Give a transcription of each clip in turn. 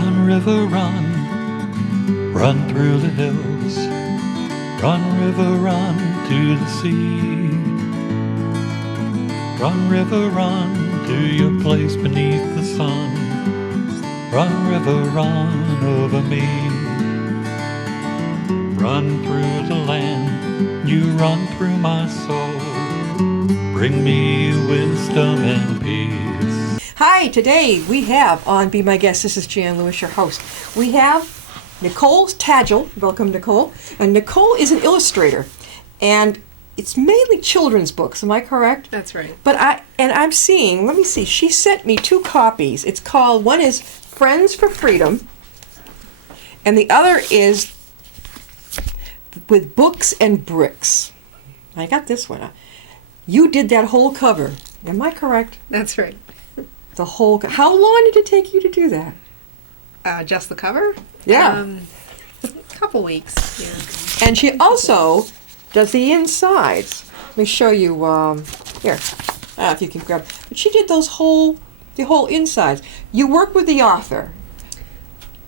Run, river, run, run through the hills. Run, river, run to the sea. Run, river, run to your place beneath the sun. Run, river, run over me. Run through the land, you run through my soul. Bring me wisdom and peace. Hi, today we have on Be My Guest, this is Jan Lewis, your host. We have Nicole Tadgell. Welcome, Nicole. And Nicole is an illustrator, and it's mainly children's books. Am I correct? That's right. But I'm seeing, let me see, she sent me 2 copies. It's called, one is Friends for Freedom, and the other is With Books and Bricks. I got this one. You did that whole cover. Am I correct? That's right. The whole. How long did it take you to do that? Just the cover? Yeah. A couple weeks. Yeah. And she also does the insides. Let me show you. Here, if you can grab. But she did the whole insides. You work with the author.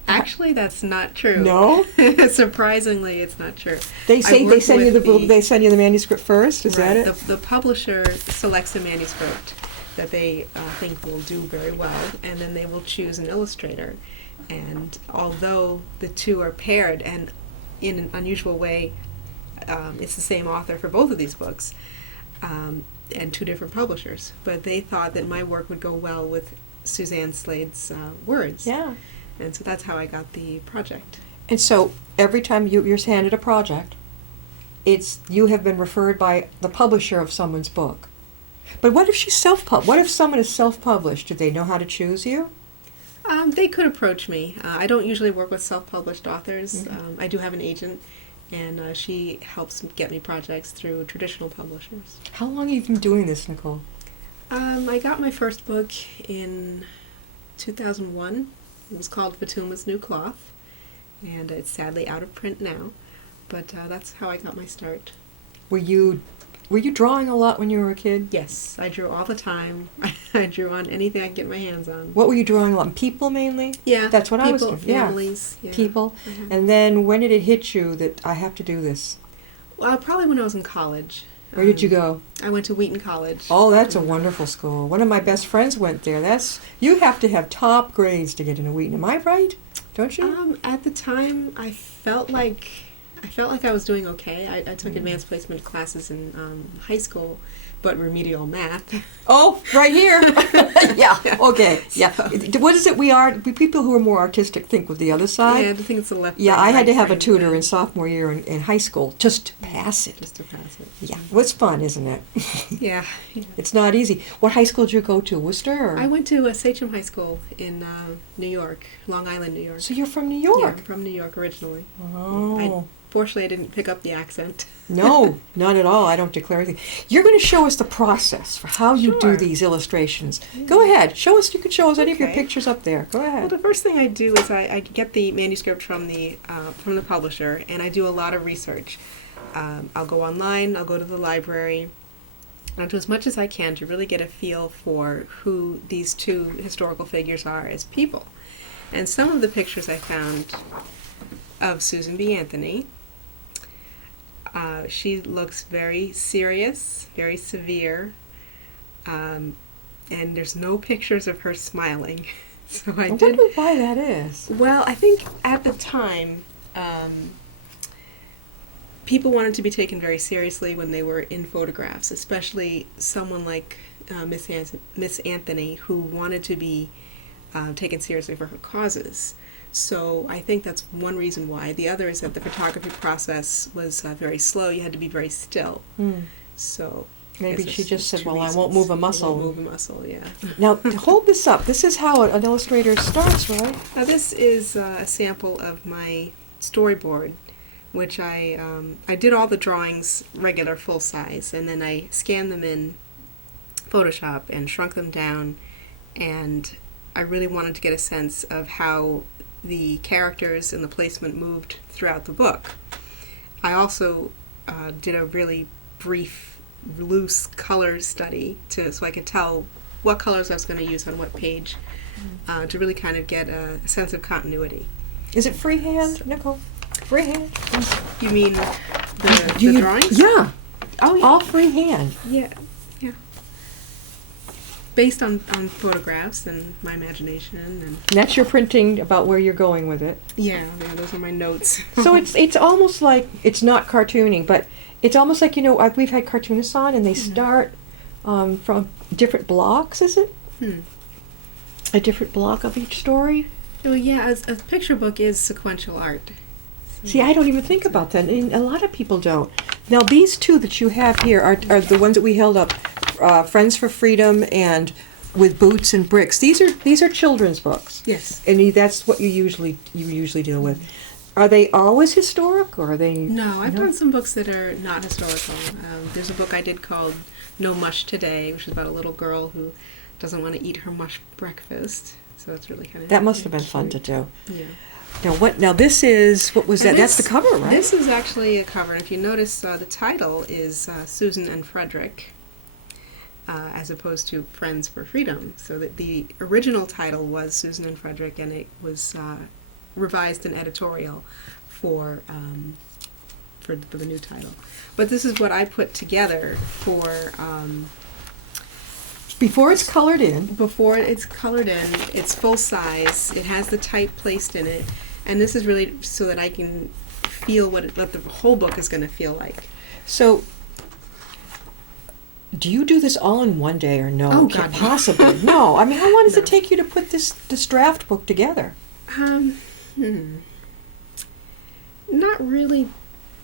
Actually, that's not true. No. Surprisingly, it's not true. They say they send you the book. They send you the manuscript first. Is right, that it? The publisher selects a manuscript that they think will do very well, and then they will choose an illustrator. And although the two are paired, and in an unusual way, it's the same author for both of these books, and 2 different publishers. But they thought that my work would go well with Suzanne Slade's words. Yeah. And so that's how I got the project. And so every time you're handed a project, you have been referred by the publisher of someone's book. But what if she's self-published? What if someone is self-published? Do they know how to choose you? They could approach me. I don't usually work with self-published authors. Mm-hmm. I do have an agent, and she helps get me projects through traditional publishers. How long have you been doing this, Nicole? I got my first book in 2001. It was called Fatuma's New Cloth, and it's sadly out of print now, but that's how I got my start. Were you drawing a lot when you were a kid? Yes, I drew all the time. I drew on anything I could get my hands on. What were you drawing a lot? People mainly? Yeah. That's what I was doing. Families. Yeah. Yeah. People. Mm-hmm. And then when did it hit you that I have to do this? Well, probably when I was in college. Where did you go? I went to Wheaton College. Oh, that's a wonderful school. One of my best friends went there. You have to have top grades to get into Wheaton. Am I right? Don't you? At the time, I felt like I was doing okay. I took advanced placement classes in high school, but remedial math. Oh, right here. Yeah. Okay. Yeah. What is it? We people who are more artistic think with the other side. Yeah, I think it's the left. Yeah, brain, I had right to have a brain tutor thing. in sophomore year in high school just to pass it. Just to pass it. Yeah. Well, it's fun, isn't it? Yeah. It's not easy. What high school did you go to? Worcester? Or? I went to Sachem High School in New York, Long Island, New York. So you're from New Yeah, York? I'm from New York originally. Oh. Fortunately, I didn't pick up the accent. No, not at all. I don't declare anything. You're going to show us the process for how you do Sure. these illustrations. Go ahead. Show us. You can show us any of your Okay. pictures up there. Go ahead. Well, the first thing I do is I get the manuscript from the publisher, and I do a lot of research. I'll go online, I'll go to the library, and I'll do as much as I can to really get a feel for who these 2 historical figures are as people. And some of the pictures I found of Susan B. Anthony, she looks very serious, very severe, and there's no pictures of her smiling. So I did. wonder why that is. Well, I think at the time, people wanted to be taken very seriously when they were in photographs, especially someone like Miss Anthony, who wanted to be taken seriously for her causes. So I think that's one reason why. The other is that the photography process was very slow. You had to be very still. So Maybe I guess she that's just said, 2 well, I reasons. won't move a I muscle. won't move a muscle, yeah. Now, hold this up. This is how an illustrator starts, right? Now this is a sample of my storyboard, which I did all the drawings regular full size, and then I scanned them in Photoshop and shrunk them down, and I really wanted to get a sense of how the characters and the placement moved throughout the book. I also did a really brief, loose color study so I could tell what colors I was going to use on what page to really kind of get a sense of continuity. Is it freehand, Nicole? Freehand? You mean the Do you- drawings? Yeah. Oh, yeah. All freehand. Yeah, yeah. Based on photographs and my imagination, and And that's your printing about where you're going with it. yeah, those are my notes. So it's almost like, it's not cartooning, but it's almost like, we've had cartoonists on and they start from different blocks, is it? A different block of each story? Well, yeah, a picture book is sequential art. See, I don't even think about that, and a lot of people don't. Now, these two that you have here are the ones that we held up, Friends for Freedom and With Boots and Bricks. These are children's books. Yes. And that's what you usually deal with. Are they always historic, or are they? No, I've done some books that are not historical. There's a book I did called No Mush Today, which is about a little girl who doesn't want to eat her mush breakfast. So it's really kind of That must have been fun to do. Yeah. Now this is, what was that? And That's the cover, right? This is actually a cover, and if you notice, the title is Susan and Frederick, as opposed to Friends for Freedom. So that the original title was Susan and Frederick, and it was revised in editorial for the new title. But this is what I put together for. Before it's colored in. Before it's colored in, it's full size. It has the type placed in it, and this is really so that I can feel what the whole book is going to feel like. So, do you do this all in one day, or no? Oh, Can't God, no. possibly. No. I mean, how long does No. it take you to put this draft book together? Not really.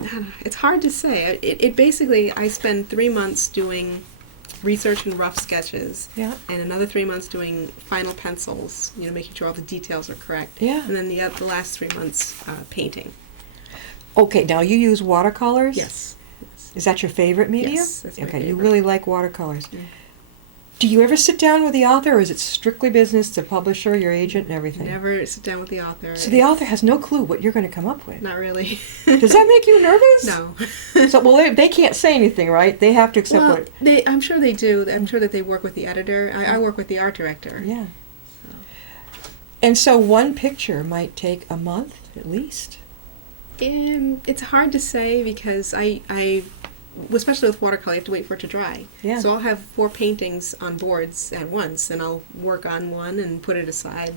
I don't know. It's hard to say. It basically, I spend 3 months doing research and rough sketches, Yeah. and another 3 months doing final pencils, making sure all the details are correct. Yeah. And then the last 3 months painting. Okay, now you use watercolors? Yes. Is that your favorite medium? Yes, that's my Okay, you favorite. really like watercolors. Mm. Do you ever sit down with the author, or is it strictly business, the publisher, your agent, and everything? Never sit down with the author. So the author has no clue what you're going to come up with. Not really. Does that make you nervous? No. So, well, they can't say anything, right? They have to accept Well, what... I'm sure they do. I'm sure that they work with the editor. I work with the art director. Yeah. And so one picture might take a month, at least. It's hard to say because I especially with watercolor, you have to wait for it to dry. Yeah. So I'll have 4 paintings on boards at once, and I'll work on one and put it aside,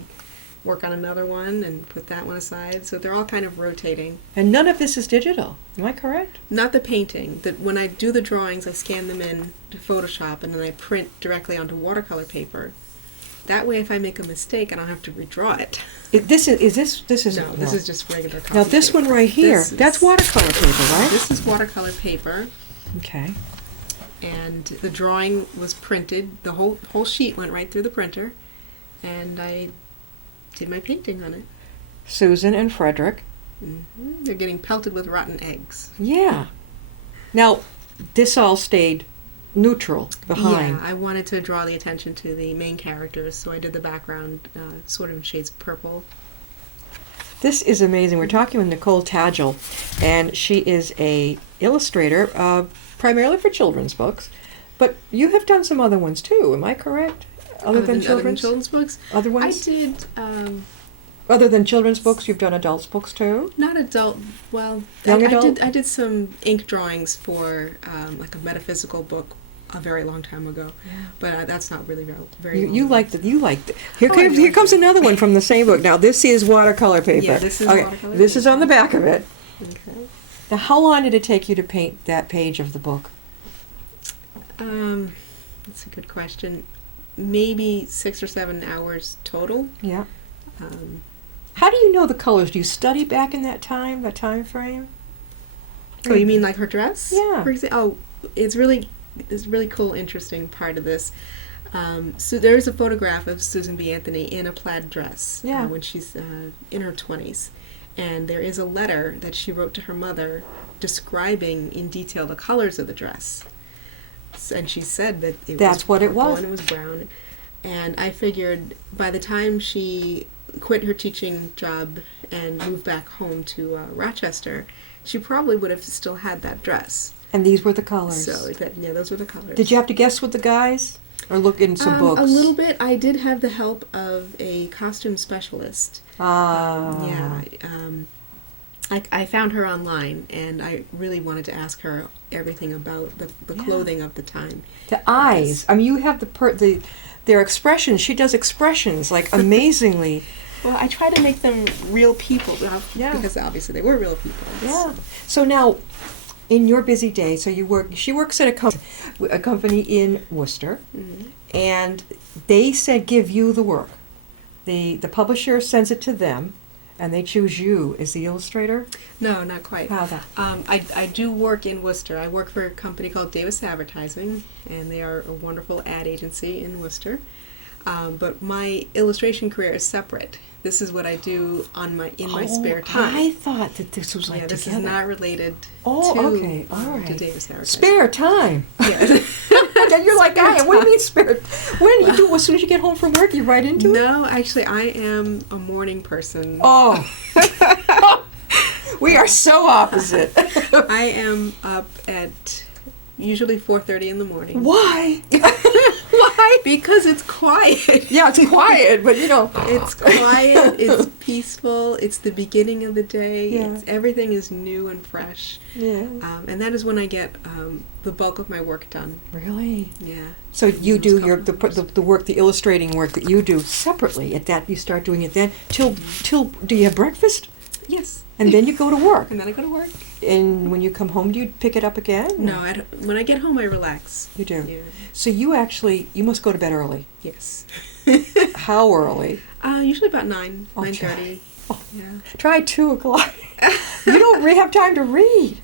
work on another one and put that one aside. So they're all kind of rotating. And none of this is digital. Am I correct? Not the painting. When I do the drawings, I scan them in to Photoshop, and then I print directly onto watercolor paper. That way, if I make a mistake, I don't have to redraw it. This is No, this is just regular copy Now this paper. one right here, This is- that's watercolor paper, right? This is watercolor paper, Okay. and the drawing was printed. The whole sheet went right through the printer, and I did my painting on it. Susan and Frederick. They're getting pelted with rotten eggs. Yeah. Now, this all stayed neutral behind. Yeah, I wanted to draw the attention to the main characters, so I did the background sort of in shades of purple. This is amazing. We're talking with Nicole Tadgell, and she is a illustrator, primarily for children's books. But you have done some other ones too. Am I correct? Other than children's books? Other I ones? did, Other than children's books, you've done adults books too. not adult, well, Young adult? I did some ink drawings for like a metaphysical book a very long time ago, but that's not really very You long. like the. Here Oh, I comes here like comes it. another one from the same book. Now this is watercolor paper. Yeah, this is okay. watercolor This is paper. on the back of it. Okay. Now, how long did it take you to paint that page of the book? That's a good question. Maybe 6 or 7 hours total. Yeah. Um, How do you know the colors? Do you study back in that time frame? Oh, you mean like her dress? Yeah. For example, it's really cool, interesting part of this. So there is a photograph of Susan B. Anthony in a plaid dress Yeah. when she's in her 20s. And there is a letter that she wrote to her mother describing in detail the colors of the dress. And she said that it That's was what it purple was. and it was brown. And I figured by the time she quit her teaching job and moved back home to Rochester, she probably would have still had that dress. And these were the colors. So those were the colors. Did you have to guess with the guys? or look in some books? A little bit. I did have the help of a costume specialist. Yeah. I found her online, and I really wanted to ask her everything about the clothing of the time. The eyes. I mean, you have their expressions. She does expressions like amazingly. Well, I try to make them real people, Yeah. because obviously they were real people. Yeah. So now, in your busy day, so she works at a company in Worcester, and they said give you the work. The publisher sends it to them, and they choose you as the illustrator? No, not quite. How that? I do work in Worcester. I work for a company called Davis Advertising, and they are a wonderful ad agency in Worcester. But my illustration career is separate. This is what I do in my spare time. I thought that this was like this together. is not related okay, all right. to Davis Advertising. Spare time. Yeah. You're like I am. What do you mean spare? When you do? As soon as you get home from work, you right into it? No, actually, I am a morning person. Oh. We are so opposite. I am up at usually 4:30 in the morning. Why? Why? Because it's quiet. Yeah, it's quiet, but It's quiet, it's peaceful, it's the beginning of the day, Yeah. everything is new and fresh. Yeah. And that is when I get the bulk of my work done. Really? Yeah. So you do Those couple the work, the illustrating work that you do separately. At that, you start doing it then till. Do you have breakfast? Yes. And then you go to work. And then I go to work. And when you come home, do you pick it up again? No, when I get home, I relax. You do. Yeah. So you must go to bed early. Yes. How early? Usually about 9, Oh, 9:30. Oh. Yeah. Try 2:00. You don't have time to read.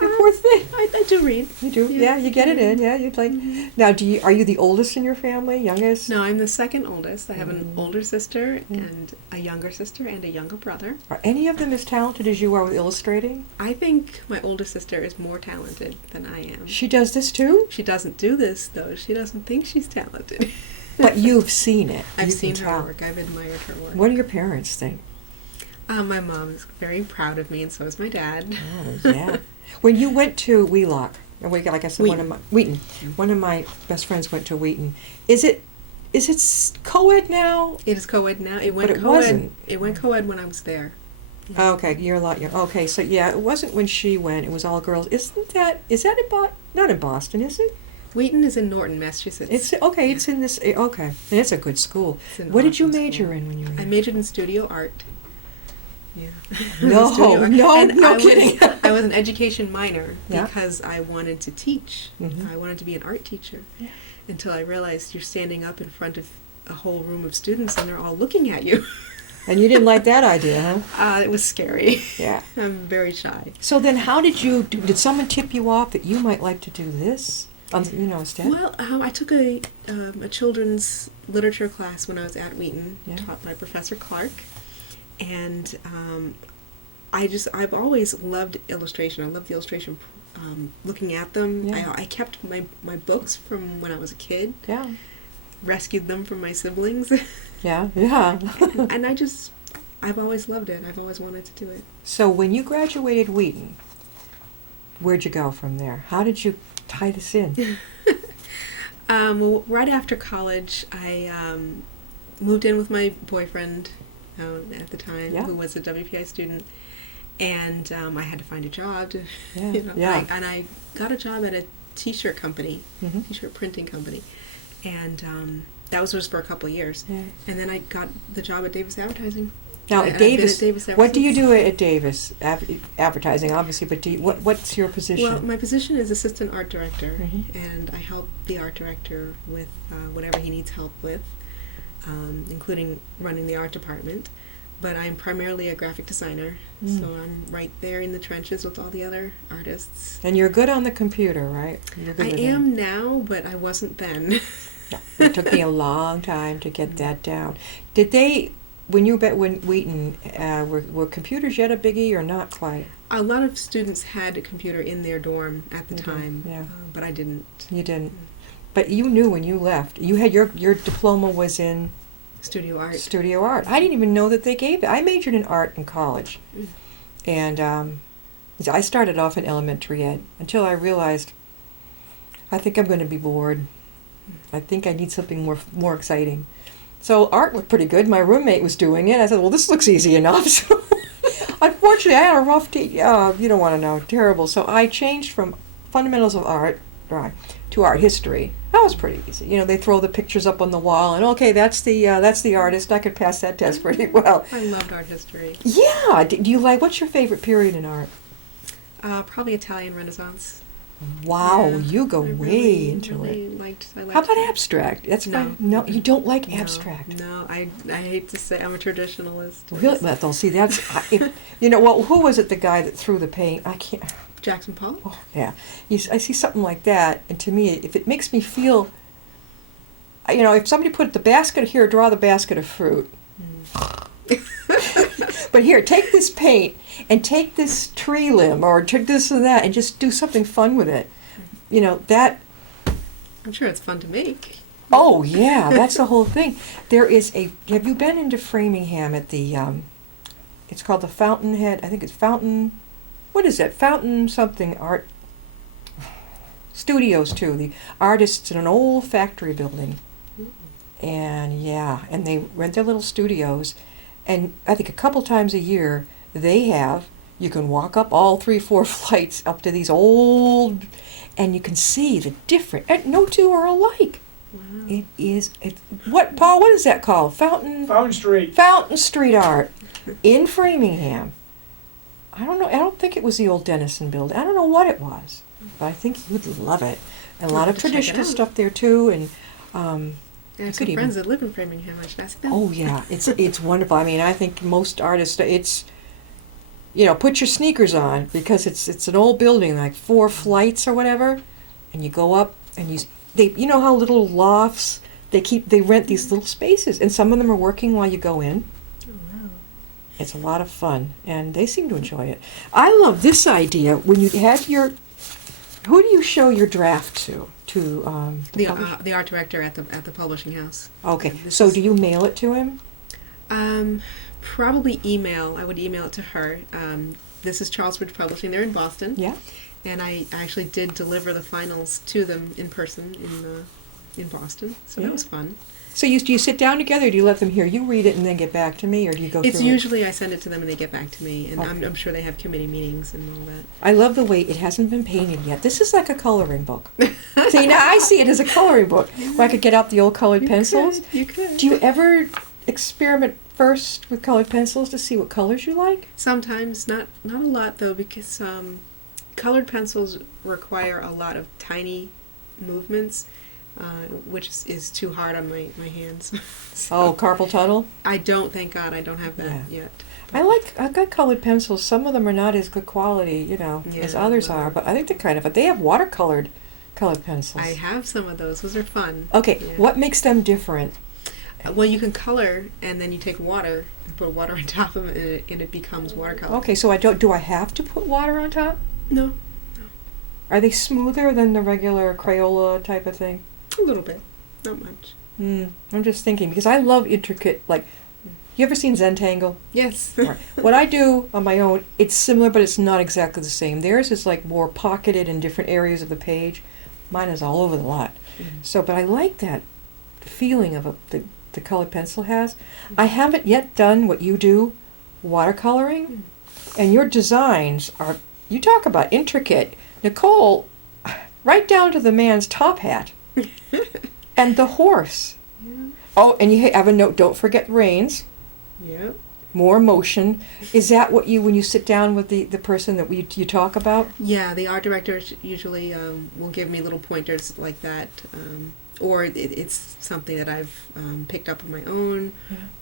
You poor thing. I do read. You do. Yeah, you get it in. Yeah, you like. Now, are you the oldest in your family? Youngest? No, I'm the second oldest. I have an older sister and a younger sister and a younger brother. Are any of them as talented as you are with illustrating? I think my older sister is more talented than I am. She does this too? She doesn't do this, though. She doesn't think she's talented. But you've seen it. I've You can seen her tell. work. I've admired her work. What do your parents think? My mom is very proud of me, and so is my dad. Oh, yeah. When you went to Wheelock, like I said, Wheaton. One of my best friends went to Wheaton. Is it co-ed now? It is co-ed now. It went But it co-ed. wasn't. It went co-ed when I was there. Okay, you're a lot younger. Okay, so yeah, it wasn't when she went. It was all girls. Is that in not in Boston, is it? Wheaton is in Norton, Massachusetts. It's okay. It's in this. Okay, and it's a good school. It's an What did you awesome major school. in when you were? I majored in studio art. Yeah. No, Studio art. no, And no I kidding. I was an education minor Yeah. because I wanted to teach. Mhm. I wanted to be an art teacher. Yeah. Until I realized you're standing up in front of a whole room of students and they're all looking at you. And you didn't like that idea, huh? It was scary. Yeah. I'm very shy. So then, how did did someone tip you off that you might like to do this? Instead. Well, I took a children's literature class when I was at Wheaton, Yeah. taught by Professor Clark, and I've always loved illustration. I love the illustration, looking at them. Yeah. I kept my books from when I was a kid, Yeah. rescued them from my siblings, Yeah. Yeah. and I've always loved it. I've always wanted to do it. So when you graduated Wheaton, where'd you go from there? How did you tie this in? Well, right after college, I moved in with my boyfriend at the time, Yeah. who was a WPI student, and I had to find a job to, Yeah. yeah. I got a job at a T-shirt company, Mhm. T-shirt printing company, and that was just for a couple of years, Yeah. and then I got the job at Davis Advertising. Now, And I've been Davis, at Davis ever what do you since. do at Davis? Advertising, obviously, but what's your position? Well, my position is assistant art director, Mhm. and I help the art director with whatever he needs help with, including running the art department. But I'm primarily a graphic designer, Mm. so I'm right there in the trenches with all the other artists. And you're good on the computer, right? You're good I with am now, but I wasn't then. that. Yeah. It took me a long time to get that down. Did they, when Wheaton, were computers yet a biggie or not quite? A lot of students had a computer in their dorm at the You did, time, yeah. but I didn't. You didn't. But you knew when you left. You had your diploma was in Studio art. studio art. I didn't even know that they gave it. I majored in art in college. Mm. And I started off in elementary ed until I realized I think I'm going to be bored. I think I need something more exciting. So art looked pretty good. My roommate was doing it. I said, well, this looks easy enough. So unfortunately, I had a rough day. You don't want to know. Terrible. So I changed from fundamentals of art to art history. That was pretty easy. You know, they throw the pictures up on the wall, and okay, that's the artist. I could pass that test pretty well. I loved art history. Yeah. Do you like? What's your favorite period in art? Probably Italian Renaissance. Wow, Yeah, you go I way really, into really it. liked How about it. abstract? That's No. fine. No, you don't like No, abstract. No, I hate to say I'm a traditionalist. Really, Bethel? See, that's you know what? Who was it? The guy that threw the paint? I can't. Jackson Pollock? Oh, yeah. I see something like that, and to me, if it makes me feel, you know, if somebody put the basket here, draw the basket of fruit. But here, take this paint and take this tree limb or take this and that and just do something fun with it. You know, that. I'm sure it's fun to make. Oh, yeah, that's the whole thing. There is have you been into Framingham at the, it's called the Fountainhead, I think it's what is it? Fountain something art studios too. The artists in an old factory building. And yeah, and they rent their little studios. And I think a couple times a year you can walk up all 3-4 flights up to these old, and you can see the different, and no two are alike. Wow. It's Paul, what is that called? Fountain Street art in Framingham. I don't know, I don't think it was the old Dennison building. I don't know what it was, but I think you'd love it. And a lot of traditional stuff there too, and I have some friends that live in Framingham. I should ask them. oh yeah, it's wonderful. I mean, I think most artists, it's, you know, put your sneakers on because it's an old building, like 4 flights or whatever, and you go up and you know how little lofts they rent these little spaces, and some of them are working while you go in. Oh, wow. It's a lot of fun, and they seem to enjoy it. I love this idea when you have who do you show your draft to? The art director at the publishing house. Okay, so do you mail it to him? Probably email. I would email it to her. This is Charlesbridge Publishing. They're in Boston. Yeah. And I actually did deliver the finals to them in person in Boston. So Yeah. that was fun. So do you sit down together, or do you let them hear you read it and then get back to me, or do you go It's through usually I send it to them and they get back to me, and Okay. I'm sure they have committee meetings and all that. I love the way it hasn't been painted yet. This is like a coloring book. See, now I see it as a coloring book where I could get out the old colored pencils. You could. Do you ever experiment first with colored pencils to see what colors you like? Sometimes, not a lot though, because colored pencils require a lot of tiny movements, which is too hard on my hands. Oh, carpal tunnel? Thank God, I don't have that yet. I've got colored pencils. Some of them are not as good quality, you know, as others are, but I think they have colored pencils. I have some of those. Those are fun. Okay, Yeah. what makes them different? Well, you can color, and then you take water and put water on top of it, and it becomes watercolor. Okay, so do I have to put water on top? No, Are they smoother than the regular Crayola type of thing? a little bit, not much. I'm just thinking, because I love intricate, like, you ever seen Zentangle? Yes. Right. What I do on my own, it's similar, but it's not exactly the same. Theirs is like more pocketed in different areas of the page. Mine is all over the lot. So, but I like that feeling of the colored pencil has. I haven't yet done what you do, watercoloring, and your designs are, you talk about intricate. Nicole, right down to the man's top hat and the horse. Yeah. Oh, and you have a note, don't forget reins. Yep. More motion. Is that what when you sit down with the person that you talk about? Yeah, the art director usually will give me little pointers like that, or it's something that I've picked up on my own,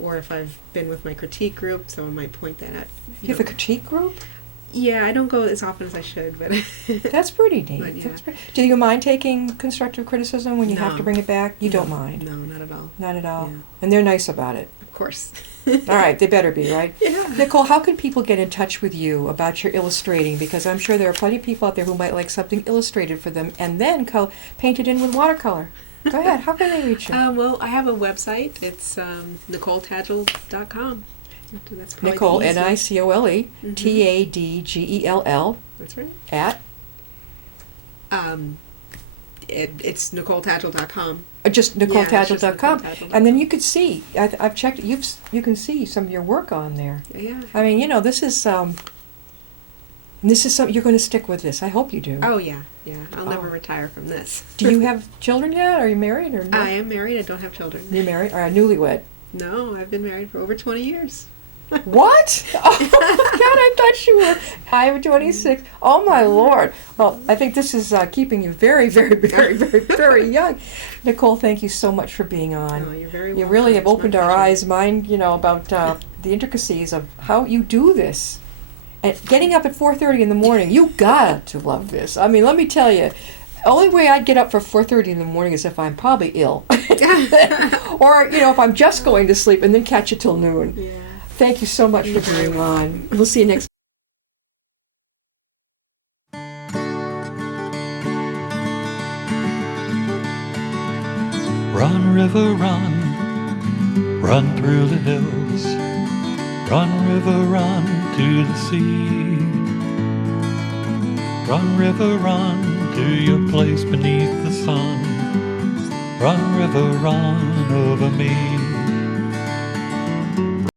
or if I've been with my critique group, someone might point that out. You have a critique group? Yeah, I don't go as often as I should, but That's pretty neat. But, yeah. Do you mind taking constructive criticism when you have to No. bring it back? You don't mind? No, not at all. Not at all. Yeah. And they're nice about it. Of course. All right, they better be, right? Yeah. Nicole, how can people get in touch with you about your illustrating? Because I'm sure there are plenty of people out there who might like something illustrated for them and then painted in with watercolor. Go ahead. How can they reach you? Well, I have a website. It's NicoleTadgell.com. That's probably Nicole, the easiest. Nicole, Tadgell, That's right. at Um, It's NicoleTadgell.com. Just Yeah, it's just NicoleTadgell.com. NicoleTadgell.com. And then you could see, I've checked, you can see some of your work on there. Yeah. I mean, this is something, you're going to stick with this. I hope you do. Oh yeah, yeah. I'll never Oh. retire from this. Do you have children yet? Are you married or no? I am married. I don't have children. You're married? Or newlywed? No, I've been married for over 20 years. What? Oh my God, I thought you were. I'm 26. Oh my Lord. Well, I think this is keeping you very, very, very, very, very young. Nicole, thank you so much for being on. Oh, you're very You welcome. really have It's my opened our pleasure. eyes, mind, about the intricacies of how you do this. And getting up at 4:30 in the morning, you got to love this. I mean, let me tell you, only way I'd get up for 4:30 in the morning is if I'm probably ill. Or, if I'm just going to sleep and then catch it till noon. Yeah. Thank you so much for being on. We'll see you next Run, river, run, run through the hills. Run, river, run to the sea. Run, river, run to your place beneath the sun. Run, river, run over me.